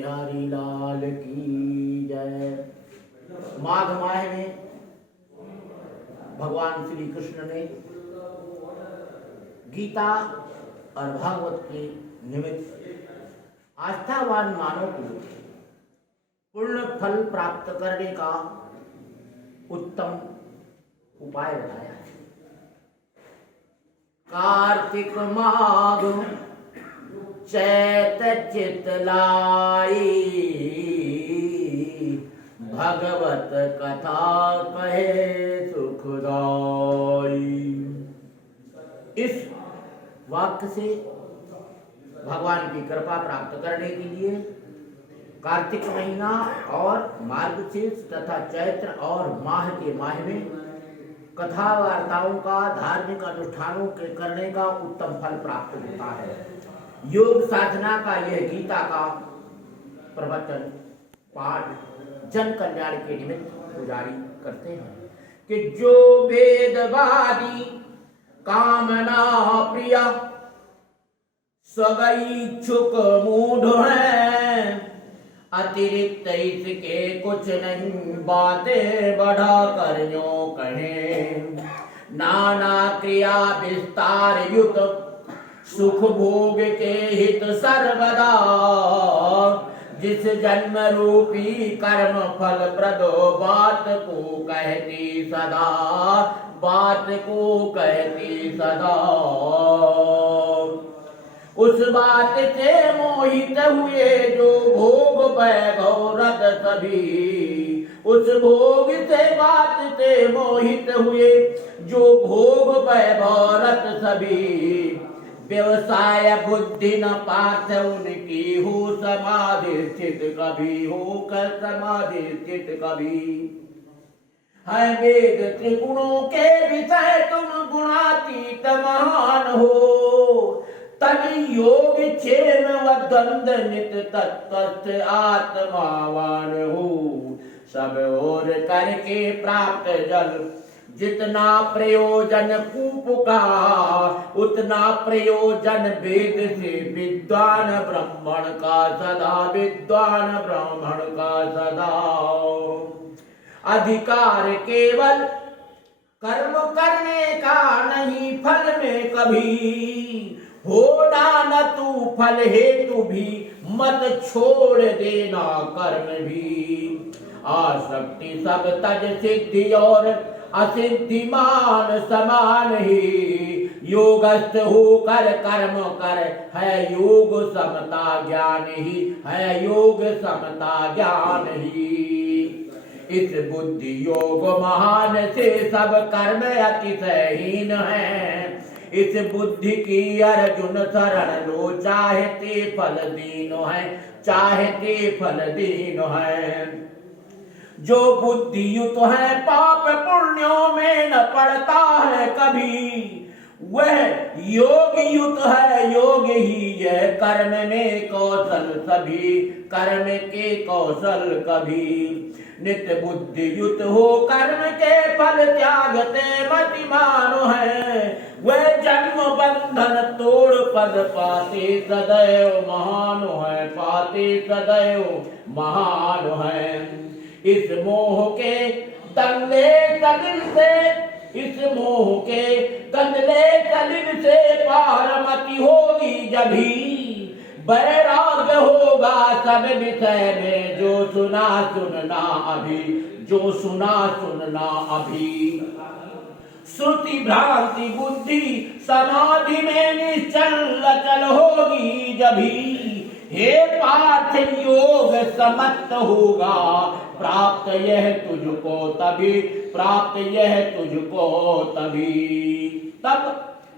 बिहारी लाल की जय। माघ माह में भगवान श्री कृष्ण ने गीता और भागवत के निमित्त आस्थावान मानव को पूर्ण फल प्राप्त करने का उत्तम उपाय बताया है। कार्तिक माघ चैत चित लाई, भगवत कथा कहे सुखदाई। इस वाक्य से भगवान की कृपा प्राप्त करने के लिए कार्तिक महीना और मार्गशीर्ष तथा चैत्र और माह के माह में कथा वार्ताओं का, धार्मिक अनुष्ठानों के करने का उत्तम फल प्राप्त होता है। योग साधना का यह गीता का प्रवचन पाठ जन कल्याण के निमित्त पुजारी करते हैं कि जो वेदवादी कामना प्रिया स्वइच्छुक मूढ़ हैं, अतिरिक्त इसके कुछ नहीं बातें बढ़ा कर यूं कहें। नाना क्रिया विस्तार युक्त सुख भोग के हित सर्वदा, जिस जन्म रूपी कर्म फल प्रद बात को कहती सदा, बात को कहती सदा। उस बात से मोहित हुए जो भोग वैभव रत सभी, उस भोग से बात से मोहित हुए जो भोग वैभव रत सभी। व्यवसाय बुद्धि न पाथ उनकी हो समाधि स्थित कभी, होकर समाधि स्थित कभी। है वेद त्रिगुणों के विषय तुम गुणातीत महान हो, तभी योग क्षेम व द्वंद नित तत्वस्थ आत्मावान हो। सब और करके प्राप्त जल जितना प्रयोजन कूप का, उतना प्रयोजन वेद से विद्वान ब्राह्मण का सदा, विद्वान ब्राह्मण का सदा। अधिकार केवल कर्म करने का नहीं फल में कभी, हो न तू फल हेतु भी मत छोड़ देना कर्म भी। आसक्ति सब तज सिद्धि और असिद्धिमान समान ही, योगस्थ होकर कर्म कर है योग समता ज्ञान ही, है योग समता ज्ञान ही। इस बुद्धि योग महान से सब कर्म अतिशयहीन है, इस बुद्धि की अर्जुन शरण लो चाहते फल दीन है, चाहते फल दीन है। जो बुद्धि युत है पाप पुण्यों में न पड़ता है कभी, वह योग युत है योग ही है कर्म में कौशल सभी, कर्म के कौशल कभी। नित्य बुद्धि युत हो कर्म के फल त्यागते मतिमान है, वह जन्म बंधन तोड़ पद पाते सदैव महान है, पाते सदैव महान है। इस मोह के दंगले तलिन से, इस मोह के दंगले तलिन से पार मति होगी जभी, वैराग्य होगा सब विषय में जो सुना सुनना अभी, जो सुना सुनना अभी। श्रुति भ्रांति बुद्धि समाधि में निश्चल अचल होगी जभी, हे पार्थ योग समस्त होगा प्राप्त यह तुझको तभी, प्राप्त यह तुझको तभी। तब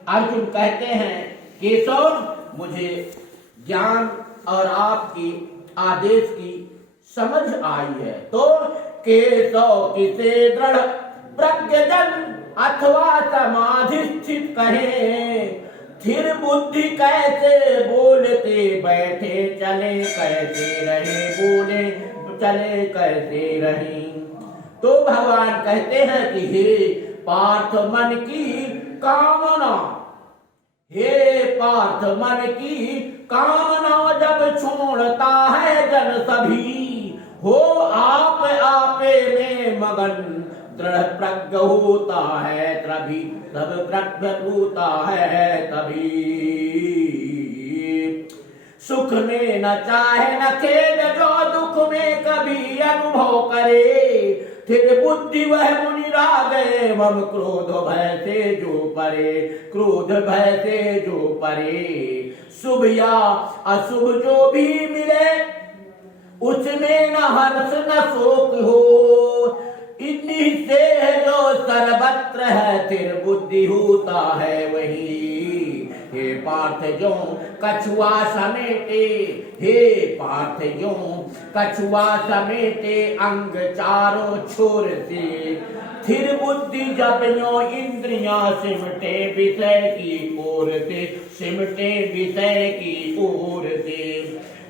अर्जुन कहते हैं केशव मुझे ज्ञान और आपकी आदेश की समझ आई है, तो केशव किसे दृढ़ प्रज्ञजन अथवा समाधि स्थित कहे, स्थिर बुद्धि कैसे बोलते बैठे चले कैसे रहे, बोले चले कैसे रहे। तो भगवान कहते हैं कि हे पार्थ मन की कामना, हे पार्थ मन की कामना जब छोड़ता है जन सभी, हो आप आपे में मगन, दृढ़ प्रज्ञ होता है तभी, सब प्रज्ञ होता है तभी। सुख में न चाहे न खेद जो दुख में कभी अनुभव करे, फिर बुद्धि वह मुनि राग एवं क्रोध भय से जो परे, क्रोध भय से जो परे। शुभ या अशुभ जो भी मिले उसमें न हर्ष न शोक हो, इन्हीं से जो सर्वत्र है फिर बुद्धि होता है वही। हे पार्थ जो कछुआ समेटे, हे पार्थ जो कछुआ समेटे अंग चारों छोर से, फिर बुद्धि जब यो इंद्रियां सिमटे विषय की ओर से, सिमटे विषय की ओर से।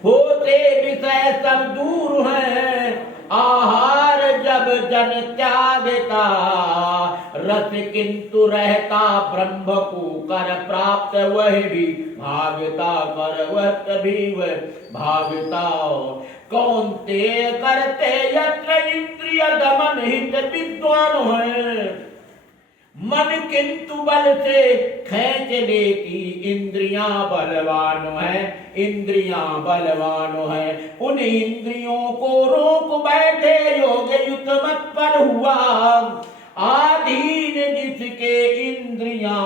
होते विषय सब दूर हैं, आहार जब जन त्यागता, रस किंतु रहता ब्रह्म को कर प्राप्त वह भी भागता, कर वह भी वह भागता। कौन ते करते यत्र इंद्रिय दमन हित विद्वान है, मन किंतु बल से खींच लेती इंद्रियां बलवान है, इंद्रियां बलवान है। उन इंद्रियों को रोक बैठे योग युत मत पर हुआ, आधीन जिसके इंद्रियां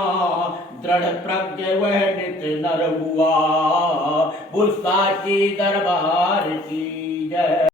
दृढ़ प्रज्ञ वह नित नर हुआ। बुल्सा की दरबार की जय।